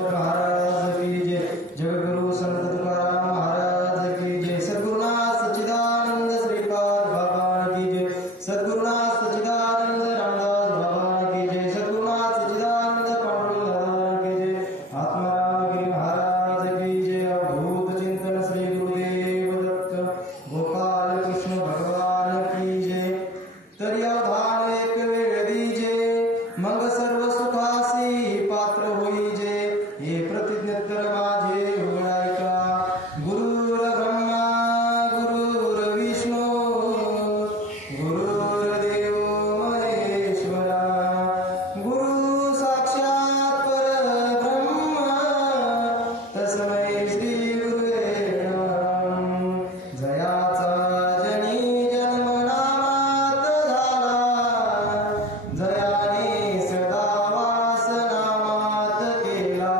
महाराज की जय। जगद्गुरु संत तुकाराम महाराज की जय। सद्गुरुनाथ सच्चिदानंद श्रीपाद भगवान की जय। सद्गुरुनाथ सच्चिदानंद रामदास भगवान की जय। सद्गुरुनाथ सच्चिदानंद पांडुरंग भगवान की जय। आत्माराम गिरी महाराज की जय। अवधूत चिंतन श्री गुरुदेव दत्त गोपाल कृष्ण भगवान की जय। तरी अवधान एक वेळ दीजे मग सर्व सुखासी पात्र होईजे। हे प्रतिज्ञेतर माझे उघडायका। गुरुर ब्रह्मा गुरुर विष्णू गुरुर्देव महेश्वरा। गुरु साक्षात परब्रह्म तस्मै श्री गुरुवे नमः। जयाचा जनी जन्म नामात झाला। जयाने सदा वास नामात केला।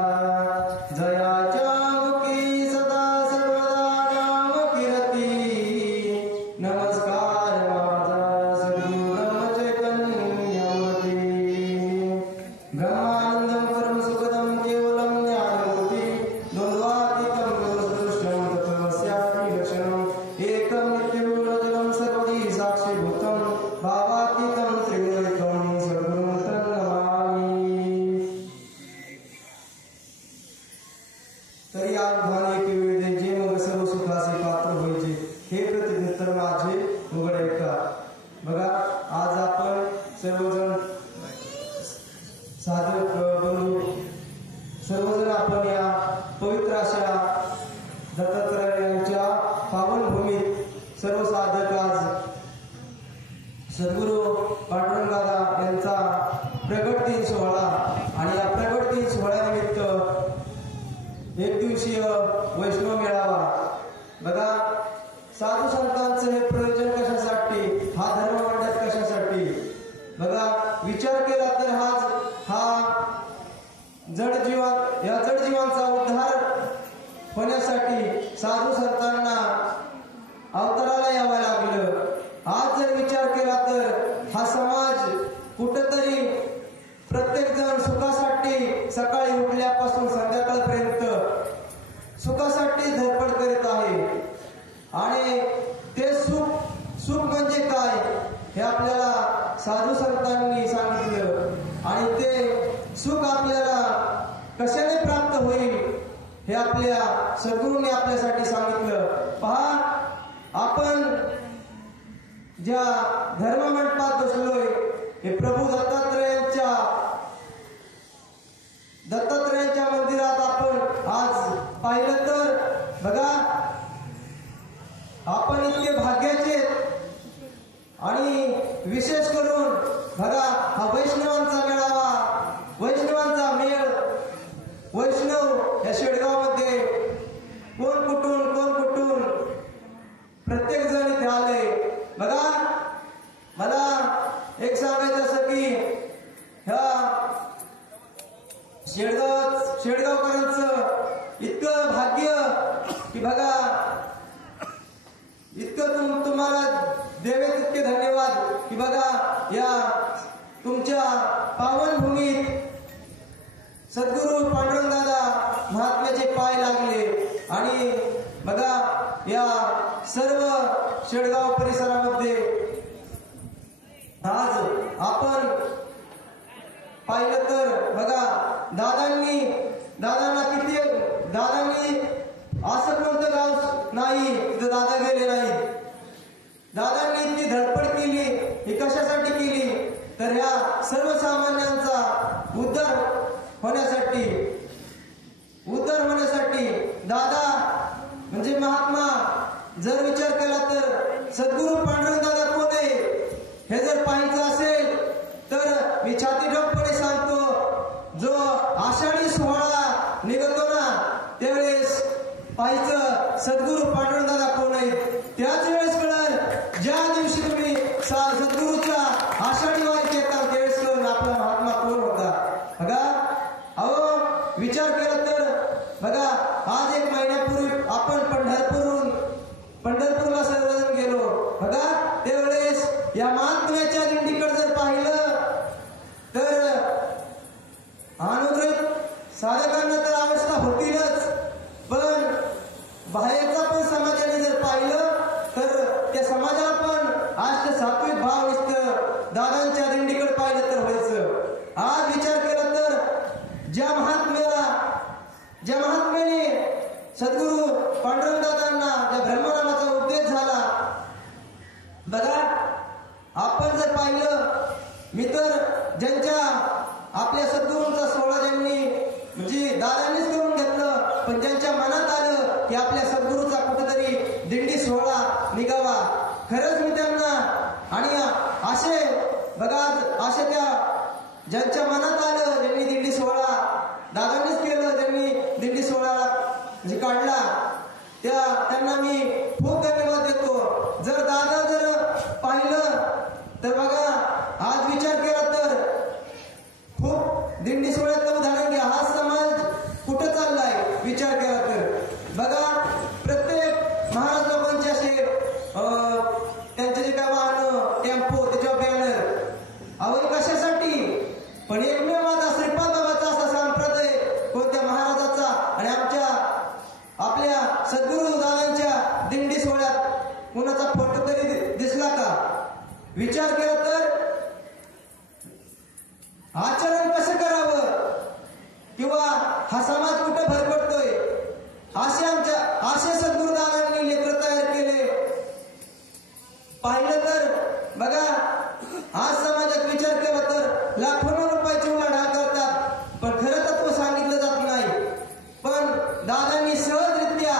जयाच्या मुखी सदा सर्वदा नाम कीर्ती। नमस्कार माझा सद्गुरु ब्रह्मचैतन्यमूर्ती। ब्रह्मानंदं परमसुखदं केवलं ज्ञानमूर्ति। द्वन्द्वातीतं दोषदृष्टं तत्त्वस्यापि लक्षणम्। एकं नित्यं सर्वदी साक्षीभूतं भावातीतं त्रिगुणरहितं सद्गुरुं नमामि। तरी आव्हान एक वेळ जे मग सर्व सुखाचे पात्र होईचे। हे प्रतिज्ञेतर माझे उघडायका। बघा आज आपण सर्वजण साधक बंधू सर्वजण आपण या पवित्र अशा दत्तात्रयाच्या पावनभूमीत सर्व साधक आज सद्गुरु पांडुरंगदादा यांचा प्रगट दिन सोहळा आणि या प्रगट दिन सोहळ्यानिमित्त एक दिवसीय वैष्णव मेळावा। बघा साधू संतांचं हे प्रयोजन कशासाठी, हा धर्म मंडळ कशासाठी। बघा विचार केला तर हा जड जीवांचा उद्धार होण्यासाठी साधू संतांना अवताराला यावं लागलं। आज जर विचार केला तर हा समाज कुठेतरी प्रत्येक जण सुखासाठी सकाळी उठल्यापासून संध्याकाळपर्यंत सुखासाठी धडपड करीत आहे। आणि ते सुख म्हणजे काय हे आपल्याला साधू संतांनी सांगितलं। आणि ते सुख आपल्याला कशाने प्राप्त होईल हे आपल्या सद्गुरूंनी आपल्यासाठी सांगितलं। पहा आपण ज्या धर्ममंडपात बसलोय हे प्रभू दत्तात्रयांच्या मंदिरात आपण आज पाहिलं तर बघा आपण इतके भाग्याचे आणि विशेष करून बघा हा वैष्णवांचा मेळावा, वैष्णवांचा मेळ, वैष्णव या शेडगावमध्ये कोण कुठून प्रत्येक जण इथे आले। बघा मला एक सांगायचं असं की ह्या शेडगावकरांचं इतकं भाग्य की बघा इतकं तुम्हाला देवे तितके धन्यवाद की बघा या तुमच्या पावनभूमीत सद्गुरु पांडुरंगदादा महात्म्याचे पाय लागले। आणि बघा या सर्व शेडगाव परिसरामध्ये आज आपण पाहिलं तर बघा दादांनी असं कोणतं गाव नाही तिथं दादा गेले नाही। दादांनी इतकी धडपड केली ही कशासाठी केली तर ह्या सर्वसामान्यांचा उद्धार होण्यासाठी दादा म्हणजे महात्मा। जर विचार केला तर सद्गुरु पांडुरंगदादा कोण आहे हे जर पाहायचं असेल तर मी छाती ठोकपणे सांगतो जो आषाढी सोहळा निघतो ना त्यावेळेस पाहायचं सद्गुरु पांडुरंगदादा कोण आहे। त्याच वेळेस कळेल ज्या दिवशी तुम्ही सद्गुरूच्या आषाढी वारीत येतात त्यावेळेस कळून आपला महात्मा कोण होता। बघा अहो विचार केला तर बघा आज एक महिन्यापूर्वी आपण पंढरपूरला सर्वजण गेलो। बघा त्यावेळेस या महात्म्याच्या दिंडीकडे जर पाहिलं तर अनुग्रहित साधक मुलांना तर अवस्था होतीलच, पण बाहेरचा पण समाजाने जर पाहिलं तर त्या समाजाला पण आज सात्विक भाव नुसतं दादांच्या दिंडीकडे पाहिलं तर व्हायचं. आज विचार केला तर ज्या महात्म्याने सद्गुरू पांडुरंग दादांना ज्या ब्रह्मनामाचा उपदेश झाला बघा, आपण जर पाहिलं मी तर ज्यांच्या आपल्या सद्गुरूंचा सोहळा ज्यांनी म्हणजे दादांनीच करून घेतलं, पण ज्यांच्या मनात आलं की आपल्या सद्गुरूचा कुठेतरी दिंडी सोहळा निघावा, खरंच मी त्यांना आणि असे बघा असे त्या ज्यांच्या मनात आलं ज्यांनी दिंडी सोहळा दादांनीच केलं, ज्यांनी दिंडी सोहळा म्हणजे काढला त्यांना मी खूप धन्यवाद देतो. जर दादा जर पाहिलं तर बघा आज विचार केला तर खूप दिंडी सोहळ्यातलं उदाहरण घ्या, हा समाज कुठं चाललाय विचार केला तर बघा. प्रत्येक महाराज लोकांचे असे त्यांचे जे काय वाहन टेम्पो त्याच्यावर बॅनर आवड कशासाठी, पण एकमेव माझा श्रीपाद बाबाचा असा संप्रदाय कोणत्या महाराजाचा आणि आपल्या सद्गुरू दादांच्या दिंडी सोहळ्यात कुणाचा फोटो तरी दिसला का विचार केला तर आचरण कसं करावं किंवा हा समाज कुठे भरकटतोय असे सद्गुरू दादांनी लेकर तयार केले. पाहिलं तर बघा आज समाजात विचार केला तर लाखों रुपयाची उलाढाल करतात, पण खरं तत्व सांगितलं जात नाही. पण दादांनी सहजरित्या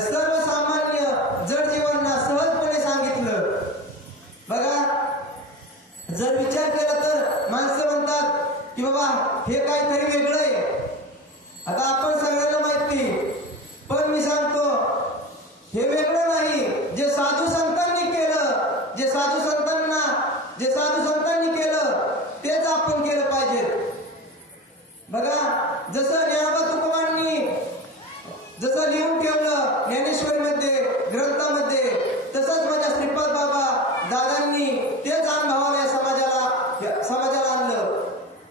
सर्वसामान्य जड जीवांना सहजपणे सांगितलं बघा. जर विचार केला तर माणसं म्हणतात की बाबा हे काहीतरी वेगळं आहे. आता आपण सगळ्यांना माहिती, पण मी सांगतो हे वेगळं नाही. जे साधू संतांनी केलं, जे साधू संतांनी केलं तेच आपण केलं पाहिजे बघा. जसं ज्ञानोबा तुकोबांनी जसं लिहून ठेवलं ज्ञानेश्वरीमध्ये ग्रंथामध्ये, तसंच माझ्या श्रीपाद बाबा दादांनी तेच अनुभवाला समाजाला आणलं.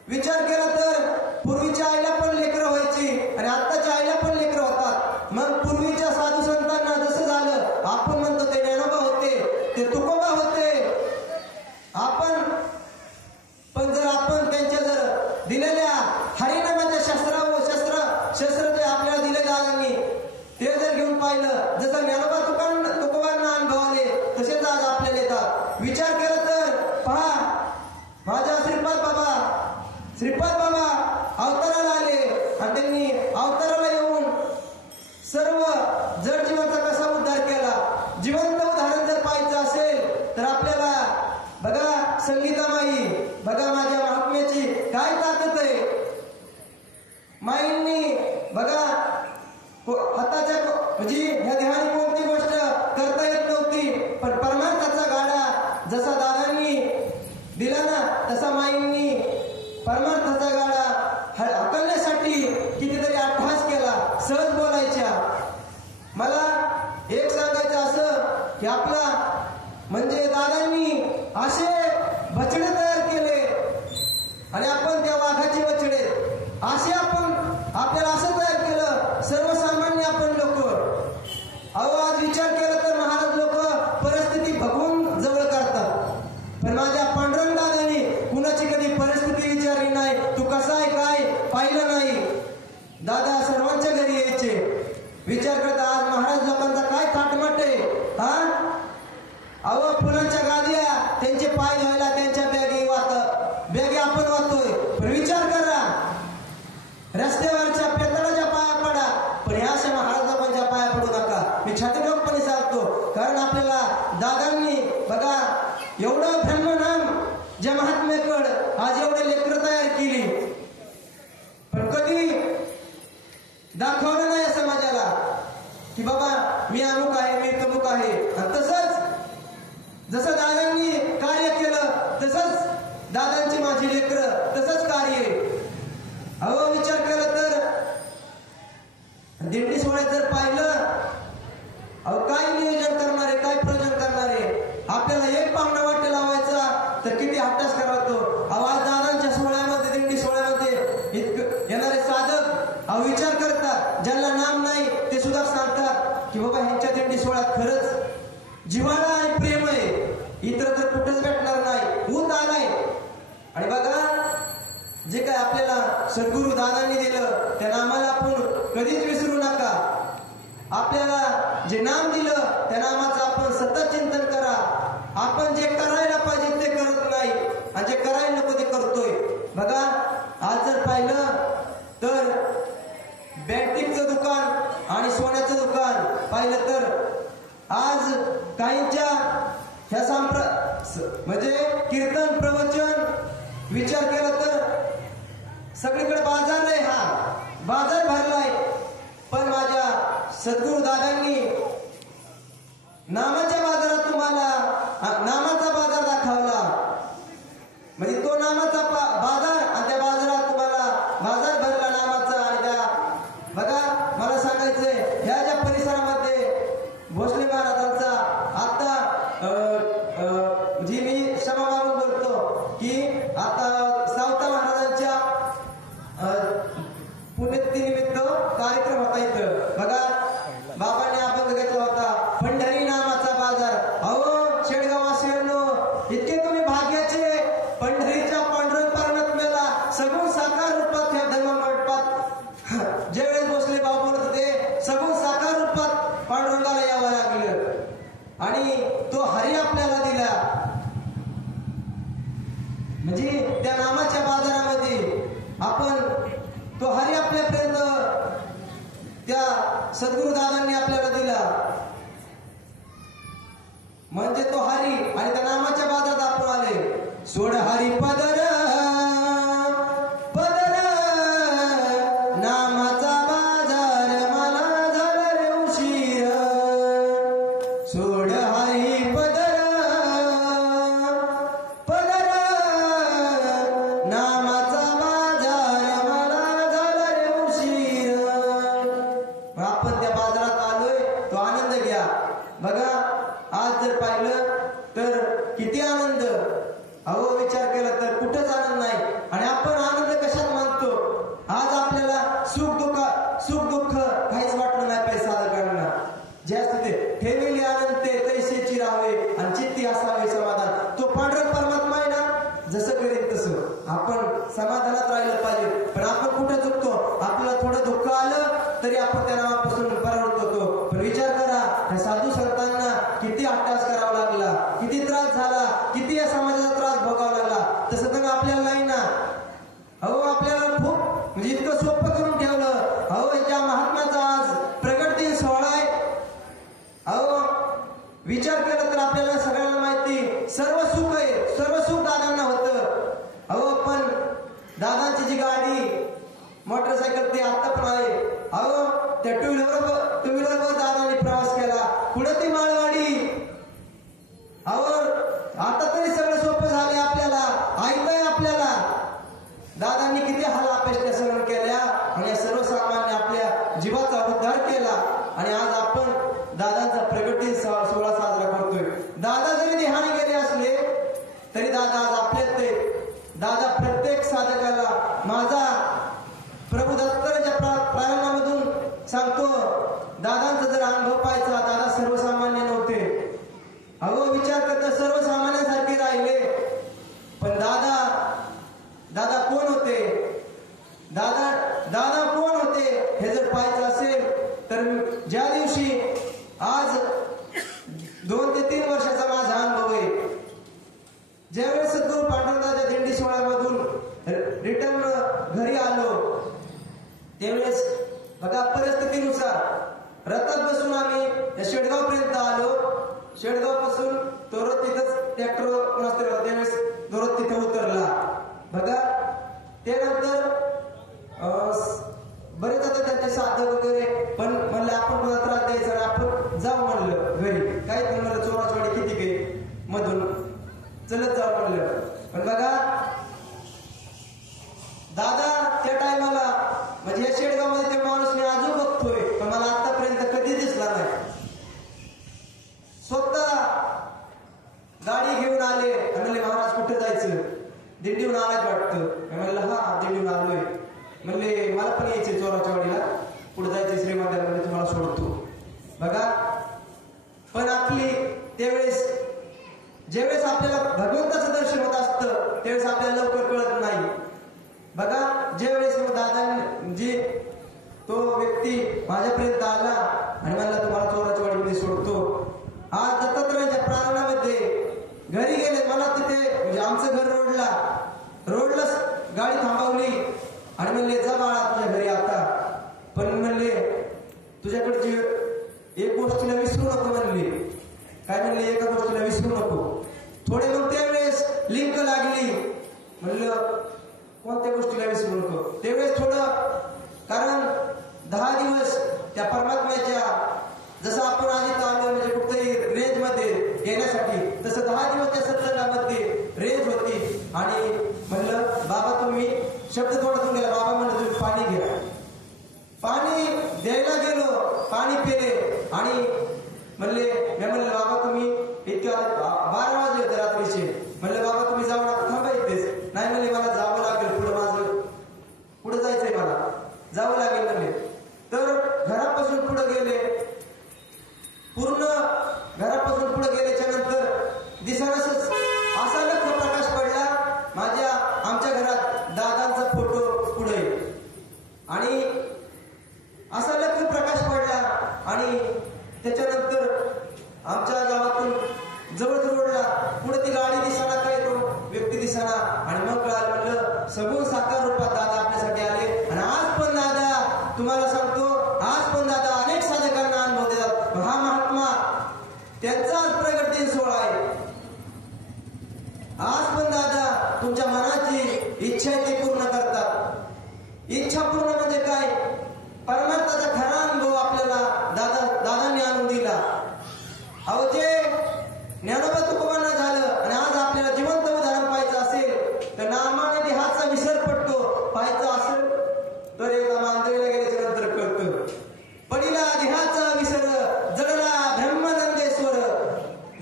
विचार केला तर पूर्वीच्या आईला पण लेकरं व्हायची आणि आत्ताच्या आईला पण लेकरं होतात. मग पूर्वीच्या साधू संतांना जसं झालं, आपण म्हणतो ते ज्ञानोबा होते, ते तुकोबा होते, पण जर आपण त्यांच्या जर दिलेल्या हरिनामाच्या शस्त्र जे आपल्याला दिले दादांनी ते जर घेऊन पाहिलं, जसं ज्ञानोबा तुकोबांना अनुभवले तसेच आज आपल्याला येतात. विचार केला तर पहा माझ्या श्रीपाद बाबा अवताराला आले आणि त्यांनी अवताराला येऊन सर्व जड जीवाचा कसा उद्धार केला. जिवंत उदाहरण जर पाहायचं असेल तर आपल्याला बघा संगीतामाई, बघा माझ्या महात्म्याची काय ताकद आहे. माईंनी बघा हाताच्या म्हणजे ह्या देहाने कोणती गोष्ट करता येत नव्हती, पण परमार्थाचा गाडा जसा दादांनी दिला ना तसा माईंनी परमार्थाचा गाडा हाकलण्यासाठी कितीतरी अट्टहास केला. सहज बोलायच्या. मला एक सांगायचं असं की आपला म्हणजे दादांनी असे बछडे तयार केले आणि आपण त्या वाघाचे बछडे असे आपल्याला असं तयार केलं सर्वसामान्य आपण लोक. आज विचार केला तर महाराज लोक परिस्थिती बघून जवळ करतात, पण माझ्या पांडुरंग दादांनी कुणाची कधी परिस्थिती विचारली नाही, तू कसा आहे काय पाहिलं नाही. दादा सर्वांच्या घरी यायचे. विचार करता आज महाराज लोकांचा काय थाटमाट आहे. फुलांच्या गाद्या त्यांचे पाय धुवायला त्यांच्या बॅगी आपण वाहतोय, पण विचार करा रस्त्यावरच्या पेतळाच्या पाया पडा, पण ह्या अशा महाराज लोकांच्या पाया पडू नका. मी छातीरोगपणे सांगतो, कारण आपल्याला दादांनी बघा एवढं ब्रह्मनाम ज्या महात्म्याकडं आज एवढे लेकरं तयार केली, पण कधी दाखवलं नाही समाजाला की बाबा मी अमुक आहे, मी तमुक आहे. आणि तसंच जसं दादांनी कार्य केलं तसंच दादांची माझी लेकरं तसंच कार्य. विचार केला तर दिंडी सोहळ्यात जर पाहिलं काय नियोजन करणारे, काय प्रयोजन करणारे. आपल्याला एक पाहुणा वाटे लावायचा तर किती हट्टास करावतो. आज दादांच्या सोहळ्यामध्ये दिंडी सोहळ्यामध्ये येणारे साधक विचार करतात, ज्यांना नाम नाही ते सुद्धा सांगतात की बाबा ह्यांच्या दिंडी सोहळ्यात खरंच जिव्हाळा आणि प्रेम आहे, इतर तर कुठंच भेटणार नाही, ऊत आलाय. आणि बघा जे काय आपल्याला सद्गुरु दादांनी दिलं त्या नामाला आपण कधीच विसरू नका. आपल्याला जे नाम दिलं त्या नामाचं आपण सतत चिंतन करा. आपण जे करायला पाहिजे ते करत नाही आणि जे करायला नको ते करतोय. बघा आज जर पाहिलं तर बँटिकचं दुकान आणि सोन्याचं दुकान पाहिलं तर आज काहींच्या ह्या म्हणजे कीर्तन प्रवचन विचार केला तर सगळीकडे बाजार आहे, हा बाजार भरलाय. पण माझ्या सद्गुरु दादांनी नामाच्या बाजारात तुम्हाला नामाचा बाजार दाखवला. म्हणजे तो नामाचा बाजार आणि त्या बाजारात तुम्हाला बाजार भरला नामाचा. आणि त्या बघा मला सांगायचंय ह्या ज्या परिसरामध्ये भोसले महाराजांचा आता जी मी क्षमा मागून बोलतो की आता सावता महाराजांच्या पुण्यतिनिमित्त कार्यक्रम होता इथं. बघा बाबांनी अभंग घेतला होता, पंढरी नामाचा बाजार. अहो शेडगाववासियांनो, इतके तुम्ही भाग्याचे, पंढरीच्या पांढरं पारणात मेला सगुण साकार रूपात ह्या धर्म मंडपात ज्यावेळेस भोसले बाबा बोलत होते सगुण साकार रूपात पांडुरंगाला यावं लागलं आणि तो हरी आपल्याला दिला. म्हणजे त्या नामाच्या बाजारामध्ये आपण तो हरी आपल्यापर्यंत त्या सद्गुरु दादांनी आपल्याला दिला. म्हणजे तो हरी आणि त्या नामाच्या बाजारात आपण आले. सोड हरी पदर पदर नामाचा बाजार मला झाला रे उशीर. सोड हरी पदर पदर नामाचा बाजार मला झाला रे उशीर. आपण त्या बाजारात आलोय, तो आनंद घ्या. बघा आज जर पाहिलं तर किती आनंद. अहो विचार केला तर कुठंच आनंद नाही. आणि आपण आनंद कशात मानतो. आज आपल्याला सुख दुःख काहीच वाटलं नाही पैसा करणार. जे असते ते ठेवले आनंद ते तैसेची राहावे आणि चित्ती असावे समाधान. तो पांढरा परमात्मा आहे ना, जसं करेल तसं आपण समाधानात राहिलं पाहिजे. पण आपण कुठं चुकतो, आपल्याला थोडं दुःख आलं तरी आपण त्या नावापासून परावृत्त होतो. पण विचार करा या साधू संतांना किती अट्टास करावा लागला, किती त्रास झाला, किती या समाजाचा त्रास भोगावा लागला. तसं तर आपल्याला नाही ना. अहो आपल्याला खूप म्हणजे इतकं सोपं करून ठेवलं. अहो ज्या महात्माचा आज प्रगट दिन सोहळा आहे. अहो विचार केला तर आपल्याला सगळ्यांना माहिती सर्व सुख आहे, सर्व सुख दादांना होतं. अहो पण दादांची जी गाडी मोटरसायकल ते आता पण आहे. अहो त्या टू व्हीलरवर दादांनी प्रवास केला, पुढे ती माळवाडी. अहो आता तरी सगळं सोपं झालंय आपल्याला, ऐकतंय आपल्याला. दादांनी किती हाल अपेक्षा सहन केल्या आणि सर्वसामान्य आपल्या जीवाचा उद्धार केला. आणि आज आपण दादांचा प्रगट दिन सोहळा साजरा करतोय. दादा जरी देहाने गेले असले तरी दादा आज आपल्यात ते. दादा प्रत्येक साधकाला माझा प्रभू दत्ताच्या प्रारंभामधून सांगतो, दादांचा जर अनुभव पाहायचा, दादा सर्वसामान्य नव्हते. अगो विचार करता सर्वसामान्यांसारखे राहिले. पण दादा कोण होते, दादा कोण होते हे जर पाहायचं असेल तर ज्या दिवशी आज 2 ते 3 वर्षाचा माझा अनुभव आहे. ज्यावेळेस सद्गुरु पांडुरंगाच्या दिंडी सोहळ्यामधून रिटर्न घरी आलो त्यावेळेस बघा परिस्थितीनुसार रथात बसून आम्ही शेडगाव पर्यंत आलो. शेडगाव पासून तोरत तिथंच ट्रॅक्टर नसते त्यावेळेस तोरत तिथं उतरला. बघा त्यानंतर बरेच आता त्यांचे साधक वगैरे पण म्हणलं आपण मला त्रास द्यायचा, आपण जाऊ म्हणलं घरी. काय तर म्हणलं चोराचवाडी किती काही मधून चलत जाऊ म्हणलं. पण बघा दादा त्या टायमाला म्हणजे या शेडगावमध्ये त्या माणूस मी अजून बघतोय पण मला आतापर्यंत कधी दिसला नाही. स्वतः गाडी घेऊन आले आणि म्हणले महाराज कुठे जायचं, दिंडीहून आलाच वाटतं. म्हणलं हा दिंडीहून आलोय. म्हणले मला पण यायचे चोराच्या वाडीला. तो व्यक्ती माझ्यापर्यंत आला आणि मला तुम्हाला चोराच्या वाडीमध्ये सोडतो. आज दत्तात्रयांच्या प्रांगणामध्ये घरी गेले. मला तिथे म्हणजे आमचं घर रोडला गाडी थांबवली आणि म्हणले जा बाळा तुझ्या घरी आता. पण म्हणले तुझ्याकडची एक गोष्ट तुला विसरू नको म्हणले. काय म्हणले? एका गोष्टीला विसरू नको. थोडे मग त्यावेळेस लिंक लागली. म्हणलं कोणत्या गोष्टीला विसरू नको. त्यावेळेस थोडं, कारण 10 दिवस त्या परमात्म्याच्या, जसं आपण आधी चाललो म्हणजे कुठेही रेंज मध्ये घेण्यासाठी, तसं 10 दिवस त्या सत्संगामध्ये रेंज होती. आणि म्हणलं बाबा तुम्ही शब्द तोडातून गेला. बाबा म्हणलं तुम्ही पाणी घ्या. पाणी द्यायला गेलो, पाणी पिले आणि म्हणलं बाबा तुम्ही इतक्या 12 वाजले होते रात्रीचे. म्हणलं बाबा तुम्ही जाऊ नका, थांबा इथेच. नाही म्हणले मला जावं लागेल, पुढे जायचंय, मला जावं लागेल म्हणले. तर घरापासून पुढे गेले. पूर्ण घरापासून पुढे गेल्याच्या नंतर दिसायलाच असा लक्ष प्रकाश पडला. आमच्या घरात दादांचा फोटो पुढे आणि असा लक्ष प्रकाश पडला. आणि त्याच्यानंतर आमच्या गावातून जवळ रोडला पुढे ती गाडी दिसाना, काय तो व्यक्ती दिसाना. आणि मग कळालं, म्हणलं सगुण साकार रूपात दादा आपल्यासाठी आले. आणि आज पण दादा, तुम्हाला सांगतो, आज पण दादा अनेक साधकांना अनुभव देतात. हा महात्मा त्यांचाच प्रगट दिन सोहळा आहे. आज पण दादा तुमच्या मनाची इच्छा आहे ती पूर्ण करतात. इच्छा पूर्ण म्हणजे काय? परमात्माचा खरा अनुभव आपल्याला दादांनी आणून दिला. अहो जे ज्ञानोबा तुकोबांना झालं आणि आज आपल्याला जिवंत उदाहरण पाहायचं असेल तर नामाने देहाचा विसर पडतो. पाहायचं असेल तर एका मांजरीला गेल्याच्या नंतर कळतं. पडिला देहाचा विसर, जडला ब्रह्मानंदेश्वर.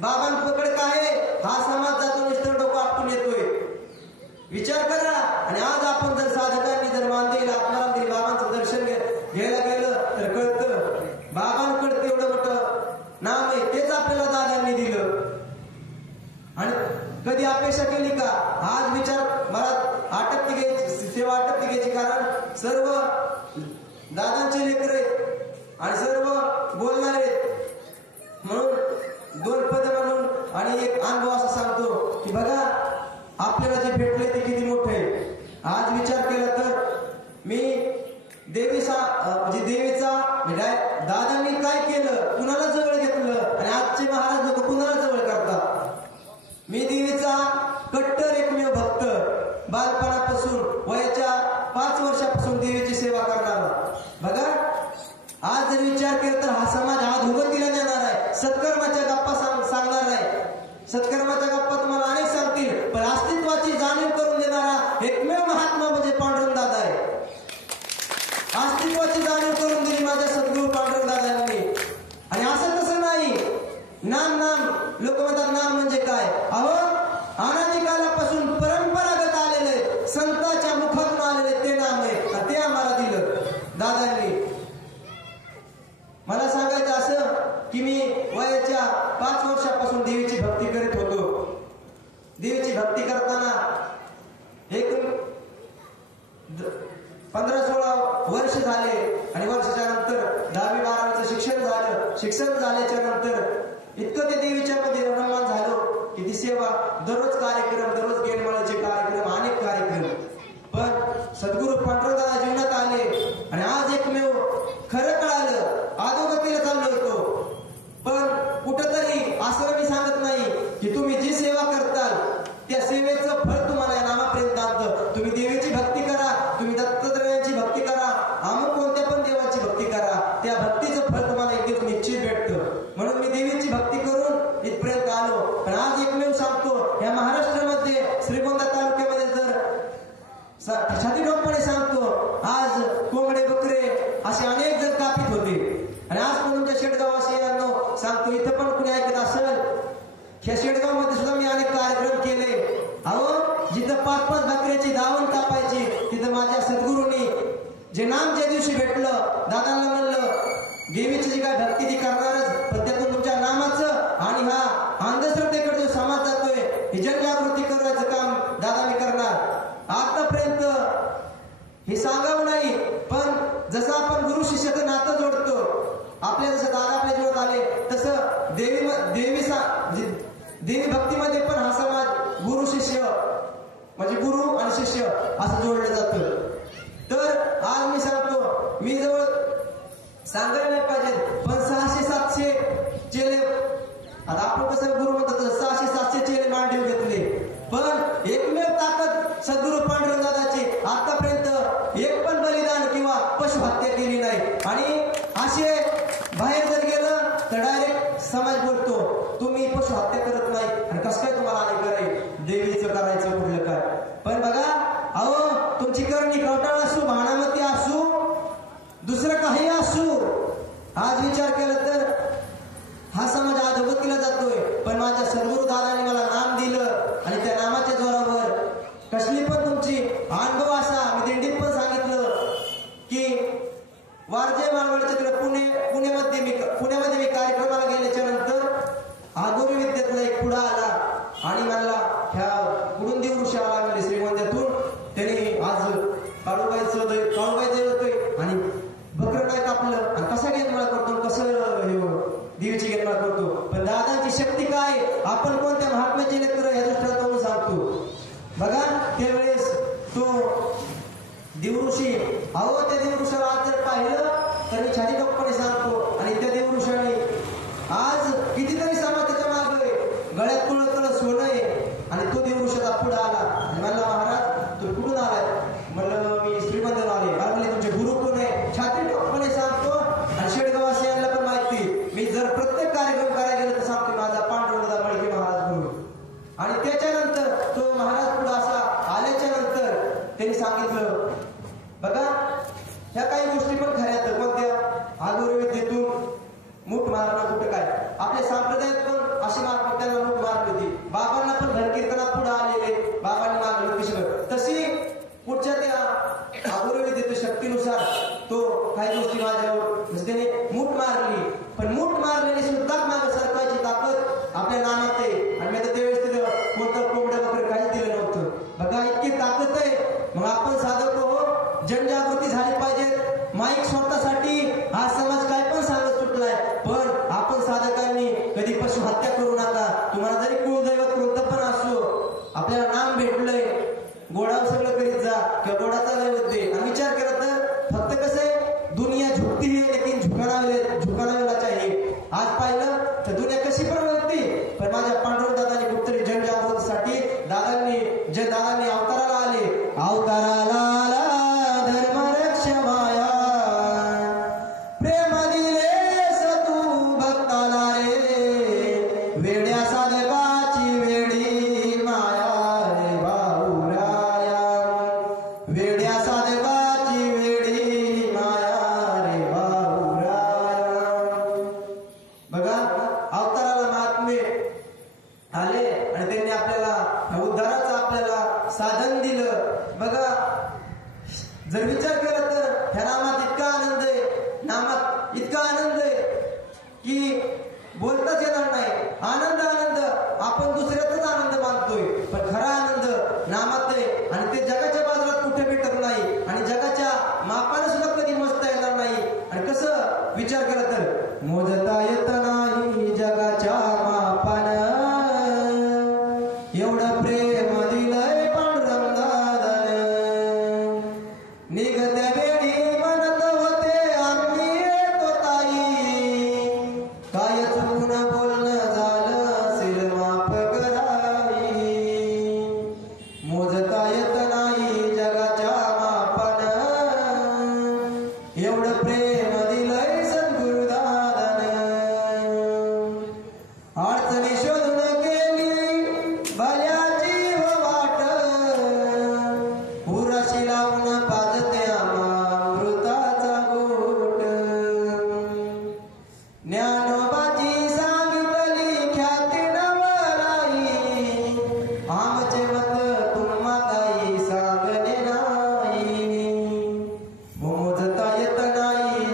बाबांकडे काय हा समाज जातो, नुसतं डोकं आपटून येतोय. विचार करा. आणि आज आपण जर साधकांनी जर मानदेला आत्मारामदेवी बाबांचं दर्शन घ्यायला गेलं तर कळतं बाबांकडे तेवढं मोठं नाम आहे, तेच आपल्याला दादांनी दिलं. आणि कधी अपेक्षा केली का? आज विचार, मला आटपती घ्यायची सेवा, आटपती घ्यायची, कारण सर्व दादांचे लेकर आहेत आणि सर्व बोलणारे आहेत. म्हणून 2 पद म्हणून आणि एक अनुभव असा सांगतो की बघा आपल्याला जे भेटले ते किती मोठे आहे. आज विचार केला तर मी देवीचा दादांनी काय केलं, कुणाला जवळ घेतलं आणि आजचे महाराज लोक कुणाला जवळ करतात. मी देवीचा कट्टर एकमेव भक्त, बालपणापासून वयाच्या 5 वर्षापासून देवीची सेवा करणारा. बघा आज जर विचार केला तर हा समाज आज उगतीला नेणार आहे. सत्कर्माच्या गप्पा सांगणार आहे. सत्कर्माच्या गप्पा तुम्हाला अनेक सांगतील, पण अस्तित्वाची जाणीव करून देणारा एकमेव महात्मा म्हणजे पांडुरंग दादा आहे. अस्तित्वाची जाणीव करून दिली माझ्या सद्गुरू पांडुरंग दादांनी. आणि असं तसं नाही, नाम लोक म्हणतात नाम म्हणजे काय? अहो अनादी कालापासून परंपरागत आलेले, संतांच्या मुखातून आलेले ते नाम आहे. ते आम्हाला दिलं दादांनी. मला सांगायचं असं की मी वयाच्या 5 वर्षापासून देवीची भक्ती करीत होतो. देवीची भक्ती करताना एक 15-16 वर्ष झाले आणि वर्षाच्या नंतर 10वी-12वीचं शिक्षण झालं. शिक्षण झाल्याच्या नंतर इतकं ते देवीच्या मध्ये रममान झालो की ती सेवा, दररोज कार्यक्रम, दररोज गेलमळाचे कार्यक्रम, अनेक कार्यक्रम. पण सद्गुरू पांडुरंगाच्या जीवनात आले आणि आज एकमेव खरं कळालं, अधोगतीला चाललो होतो. पण कुठंतरी असं मी सांगत नाही की तुम्ही जी सेवा करताल त्या सेवेचं फळ तुम्हाला या नामापर्यंत आणतं. तुम्ही देवीची भक्ती करा, तुम्ही दत्तात्रयांची भक्ती करा, अमुक कोणत्या पण देवाची भक्ती करा, त्या भक्तीचं फळ तुम्हाला एक दिवस निश्चित भेटतं. म्हणून मी देवीची भक्ती करून इथपर्यंत आलो. पण आज एकमेव सांगतो, या महाराष्ट्रामध्ये श्रीगोंदा तालुक्यामध्ये जर छाती ठोकपणे सांगतो, आज कोंबडे बकरे असे अनेक जण कापित होते. आणि आज पण तुमच्या शेडगाववासियांना सांगतो, इथं पण कुणी ऐकत असेल, ह्या शेडगाव मध्ये सुद्धा मी अनेक कार्यक्रम केले. अहो जिथं 5-5 बकऱ्याची दावण कापायची, तिथं माझ्या सद्गुरूंनी जे नाम ज्या दिवशी भेटलं, दादांना म्हणलं देवीची जी काय भक्ती ती करणारच, पण त्यातून तुमच्या नामाचं आणि हा अंधश्रद्धेकडे जो समाज जातोय ही जनजागृती करायचं काम दादा मी करणार. आतापर्यंत हे सांगावं नाही, पण जसं आपण गुरु शिष्याचं नातं जोडतो. आपल्या जसं दादा आपल्या जीवनात आले तसं देवी भक्तीमध्ये पण हा समाज गुरु शिष्य म्हणजे गुरु आणि शिष्य असं जोडलं जातं. तर आज मी सांगतो, मी जवळ सांगायला नाही पाहिजे पण 600-700 चेले, आता आपण कसं गुरु म्हणतात 600-700 चेले मांडीव घेतले, पण एकमेव ताकद सद्गुरु पांडुरंग दादाची आतापर्यंत एक पण बलिदान किंवा पशु हत्या केली नाही. आणि असे बाहेर जर गेलं तर डायरेक्ट समाज बोलतो तुम्ही पशु हत्या करत नाही आणि कसं काय तुम्हाला आणि करायचं देवीचं करायचं कुठलं काय. पण बघा अहो तुमची करणी कवटाळ असू, भाणामती असू, दुसरं काही असू, आज विचार केला तर हा समाज अधोगतीला जातोय. पण माझ्या सद्गुरु दादाने मला नाम दिलं आणि त्या नामाच्या जोरावर कसली पण तुमची अनुभव असा, मी दिंडीत पण सांगितलं की वारजे माळवडच्या तिकडे पुण्यामध्ये मी कार्यक्रमाला गेल्याच्या नंतर आगोरी विद्यातला एक पुढा आला आणि मला ह्या पुढून देवऋषी आला म्हणजे श्रीमंतातून, त्याने आज काळूबाई होतोय आणि बकरं नाही कापलं आणि कसा घेतमाळ करतो, कसं देवीची घेतमाळ करतो. पण दादाची शक्ती काय, आपण कोणत्या महात्म्याची लेकर ह्या दृष्टीला तो सांगतो. बघा त्यावेळेस तो देवऋषी, अहो त्या देवऋषाला आज जर पाहिलं तर मी छाती डोकपणे सांगतो. आणि त्या देवऋषाने आज कितीतरी समाज त्याच्या मागे गळ्यात तुळतळ सोनं आहे. आणि तो देवऋषाचा पुढे आला आणि म्हणला महाराज तू कुठून आलाय, म्हणलं मी श्रीमंताला आले. मला म्हणले तुमचे गुरु कोण आहे, छाती डोकपणे सांगतो. आणि शेडगावासियांना पण माहिती, मी जर प्रत्येक कार्यक्रम करायला गेलो तर सांगतो माझा पांडुरंग मळके महाराज गुरु. आणि त्याच्यानंतर तो महाराज पुढे असा आल्याच्या नंतर त्यांनी सांगितलं बघा ह्या काही गोष्टी पण खऱ्यात, कोणत्या आगोरी विद्येतून मूठ मारणं कुठं काय, आपल्या संप्रदायात पण अशी मार त्यांना मूठ मारली होती. बाबांना पण घरकीर्तनात पुढे आलेले बाबांनी मागणी होती सगळं. तशी पुढच्या त्या आगोरी विद्येच्या शक्तीनुसार तो काही गोष्टी माझ्यावर त्याने मूठ मारली. पण मूठ मारलेली सुद्धा मागे सरकारची ताकद आपल्या नामात आहे. आणि मी आता त्यावेळेस तिला कोणतं कोंबड्या वगैरे काहीच दिलं नव्हतं. बघा इतकी ताकद आहे. मग आपण साधक हो, जनजागृती झाली पाहिजे. माईक स्वतःसाठी हा समाज काय पण सांगत सुटलाय, पण आपण साधकांनी कधी पशु हत्या करू नका. तुम्हाला जरी कुळदैवत कोणतं पण असो, आपल्याला नाम भेटलंय, गोडावर सगळं करीत जा किंवा गोडाचा नैवेद्य. आणि विचार केला तर फक्त कसं आहे, दुनिया झुकती है लेकिन झुकाना चाहिए. आज पाहिलं तर दुनिया कशी पण होती, पण माझ्या पांडुरंग दादांनी कुठतरी जनजागृतीसाठी दादांनी अवताराला आला धर्म रक्ष माया, प्रेम दिले सतू भक्ताला रे, वेड्या साधकाची वेडी माया रे बाहुराया, वेड्या साधकाची वेडी माया रे बाहुराया. बघा अवताराला महात्मे आले आणि त्यांनी आपल्याला उद्धाराचं आपल्याला साधन दिलं. बघा जर विचार केला तर ह्या नामात इतका आनंद आहे की बोलताच येणार नाही. आनंद आपण दुसऱ्याचाच आनंद मानतोय, पण खरा आनंद नामात आहे. आणि ते जगाच्या बाजारात कुठे भेटत नाही आणि जगाच्या मापाने सुद्धा कधी मोजता येणार नाही. आणि कसं विचार केला तर मोजता येत नाही जगाच्या मापानं, एवढं प्रेम दिलंय पांडुरंग दादानं. निघत्या वेळी म्हणत होते आम्ही येतो ताई, काय चुकून बोलणं झालं असेल माफ कराई. मोजता येत नाही जगाच्या मापानं, एवढं प्रेम दिलंय सद्गुरु दादानं. अडचणी शोधून केली भल्याची वाट, उराशी लावून पाजते अमृताचा गोट. ज्ञानोबाची सांगितली ख्याती नवलाई, आमचे मत तुम्हा काही सांगणे नाही. मोजता येत नाही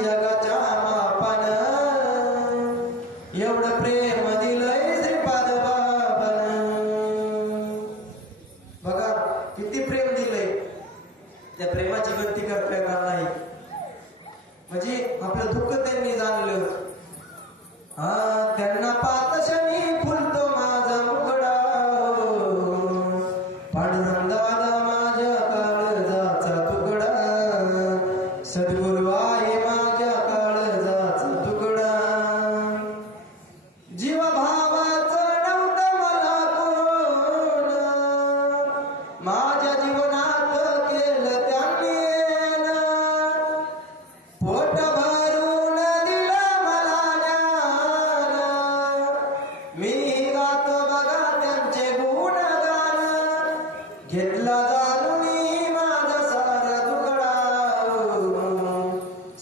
म्हणजे आपलं दुःख त्यांनी जाणलं. त्यांना पातशनी फुलतो माझा मुगडा, पांडुरंग दादा माझ्या काळजाचा तुकडा, सद्गुरु आहे माझ्या काळजाचा तुकडा. जीवा भावाचं नव्हतं मला कोण, माझ्या जीवनात केलं त्यांनी, पोट भरून दिलं मला ज्ञान, मी गातो बघा त्यांचे गुणगान, घेतला जाणून माझा सारा तुकडा,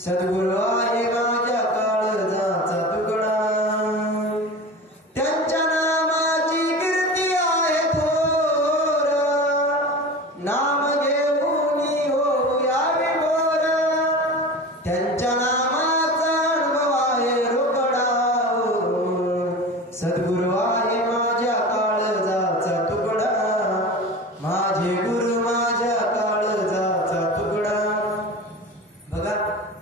सद्गुरु आहे माझ्या काळजाचा तुकडा. त्यांच्या नामाची कीर्ती आहे थोर, नाम घेऊन होऊया विभोर, त्यांच्या नामाचा अनुभव आहे रोकडा, सद्गुरु आहे माझ्या काळजाचा तुकडा, माझे गुरु माझ्या काळजाचा तुकडा. बघा,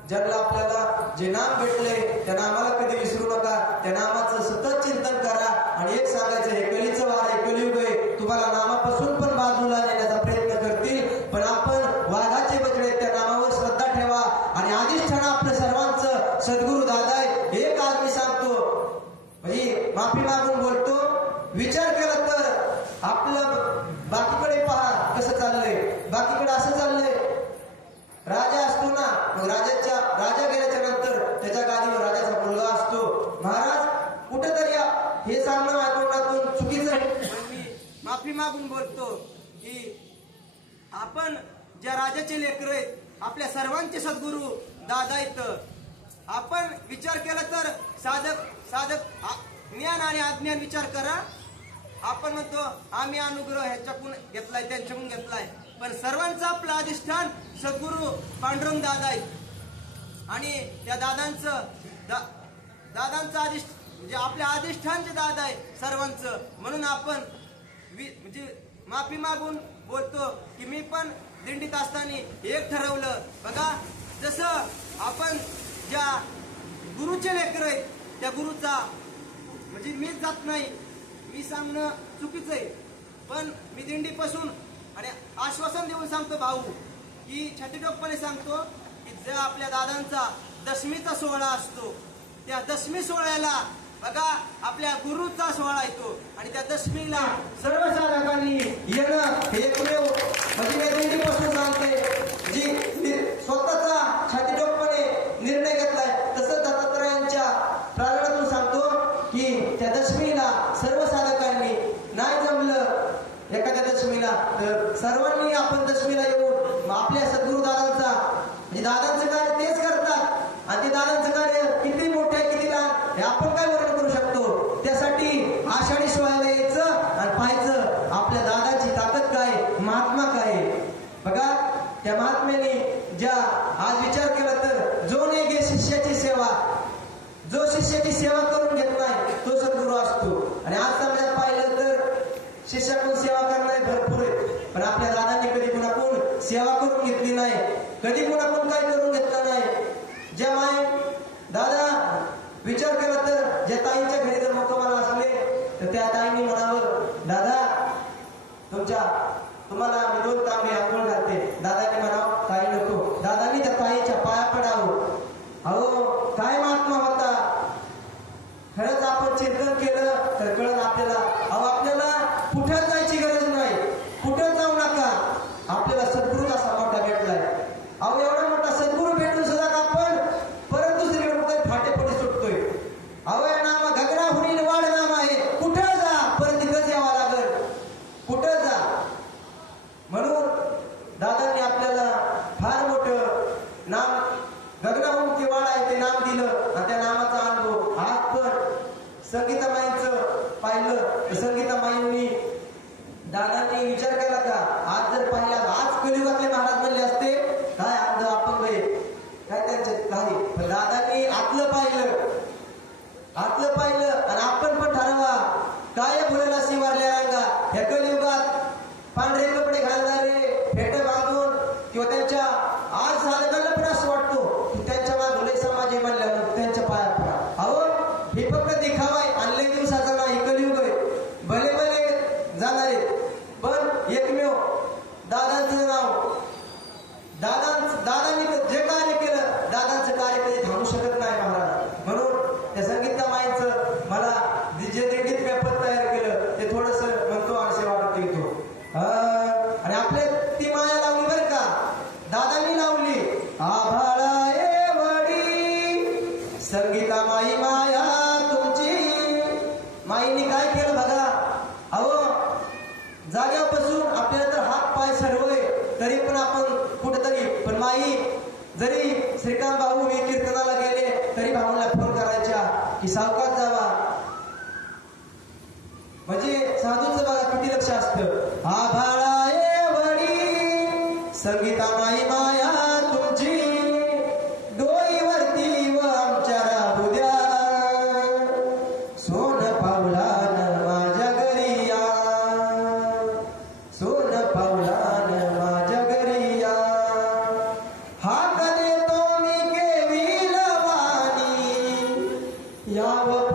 ज्यांना आपल्याला जे नाम भेटले त्या नामाला कधी विसरू नका. त्या नामाचं सतत चिंतन करा. आणि एक सांगायचं, हे कलीचं वार आहे, कलियुग आहे, तुम्हाला नामापासून पण बाजूला नेण्याचा प्रयत्न करतील, पण आपण वाघाचे बछडे त्या नामावर श्रद्धा ठेवा. आणि अधिष्ठान आपलं सर्वांचं सद्गुरु दादा आहे. एक आज मी सांगतो, म्हणजे माफी मागून बोलतो, विचार केला तर आपलं बाकीकडे पहा कसं चाललंय. बाकीकडे असं चाललंय, राजा असतो ना, मग राजा गेल्याच्या नंतर त्याच्या गादीवर राजाचा मुलगा असतो. महाराज कुठेतरी हे सांगणं ऐकवण्यातून चुकीचं आहे. मी माफी मागून बोलतो की आपण ज्या राजाचे लेकर आहेत, आपल्या सर्वांचे सद्गुरु दादा इथं. आपण विचार केला तर साधक ज्ञान आणि अज्ञान विचार करा. आपण म्हणतो आम्ही अनुग्रह ह्याच्याकडून घेतलाय, त्यांच्याकडून घेतलाय, पण सर्वांचं आपलं अधिष्ठान सद्गुरु पांडुरंग दादा आहे. आणि त्या दादांचं अधिष्ठान म्हणजे आपल्या अधिष्ठानचे दादा आहे सर्वांचं. म्हणून आपण म्हणजे माफी मागून बोलतो की मी पण दिंडीत असताना एक ठरवलं. बघा, जसं आपण ज्या गुरुचे लेकर आहेत त्या गुरुचा म्हणजे मीच जात नाही, मी सांगणं चुकीचं आहे, पण मी दिंडीपासून आणि आश्वासन देऊन सांगतो भाऊ की छातीटोकपणे सांगतो की ज्या आपल्या दादांचा दशमीचा सोहळा असतो, त्या दशमी सोहळ्याला बघा आपल्या गुरुचा सोहळा येतो. आणि त्या दशमीला सर्व साधकांनी येणं हे एकमेव म्हणजे मी दिंडीपासून सांगते, जी स्वतःचा छातीटोकपणे निर्णय घेतलाय. तसंच दत्तात्रयांच्या प्रार्थनेतून सांगतो की त्या दशमीला सर्व साधकांनी, नाही जमलं एखाद्या दशमीला तर सर्वांनी आपण दशमीला येऊन आपल्या सद्गुरु दादांचा म्हणजे दादांचं कार्य तेच करतात. आणि ते दादांचं कार्य किती मोठं आहे किती लहान हे आपण काय वर्णन करू शकतो. त्यासाठी आषाढी सोहळ्याला यायचं आणि पाहायचं आपल्या दादाची ताकद काय, महात्मा काय. बघा, त्या महात्म्याने ज्या आज विचार केला तर जो नाही घे शिष्याची सेवा, जो शिष्याची सेवा करून घेत नाही तो सद्गुरू असतो. आणि आज समाजात पाहिलं तर शिष्याकडून सेवा करणारे भरपूर आहेत, पण आपल्या दादांनी कधी कुणाकडून सेवा करून घेतली नाही, कधी कुणाकडून काय करून घेतलं नाही. ज्या माय दादा विचार केला तर ज्या ताईंच्या घरी जर मुक्कामाला असले तर त्या ताईंनी म्हणावं, दादा तुम्हाला मी 2 तांबे आंघोळ घालते. दादांनी म्हणावं, ताई नको. दादांनी त्या ताईच्या पाया पडावं. अहो, काय महात्मा होता. खरंच आपण चिंतन केलं तर कळत आपल्याला. अहो, आपल्याला कुठं जायची गरज नाही, कुठं जाऊ नका. आपल्याला सद्गुरू असा मोठा भेटलाय. अहो, एवढा मोठा सद्गुरू भेटून सुद्धा आपण परत दुसरीकडे कुठे फाटेपडी सुटतोय. अहो, या नाम घगरा हुनी वाढ नाम आहे, कुठं जा परत तिथंच यावं लागल, कुठं जा. म्हणून दादांनी आपल्याला फार मोठं नाम गगनाहून ते वाढ आहे ते नाम दिलं. आणि त्या नामाचा अनुभव आज पण संगीतामाईंचं पाहिलं तर संगीतामाईंनी दादांनी विचार केला का, आज जर पाहिला आज कलियुगातले महाराज म्हणले असते काय अंध अपंग काय त्यांच्यात काही, पण दादांनी आतलं पाहिलं आणि आपण पण ठरवा काय बोलायला शिवारल्या रांगा. ह्या कलियुगात पांढरे कपडे घालणारे फेट बांधून किंवा त्यांच्या आज साधकांना पण असं वाटतो की त्यांच्या मागून संगीता माई माया तुमची. माईने काय केलं बघा, अहो जाग्यापासून आपल्याला तर हात पाय सर्वय तरी पण आपण कुठेतरी, पण माई जरी श्रीकांत भाऊ हे कीर्तनाला गेले तरी भाऊला फोन करायच्या की सावकाश जावा. म्हणजे साधूचं बघा किती लक्ष असतं. आभाळा एवढी संगीता माई माया तुमची, डोईवरती व आमच्या राहू द्या. सोन पावलान माझ्या घरी या, सोन पावलान माझ्या घरी या. हाक देतो मी केविलवाणी, यावं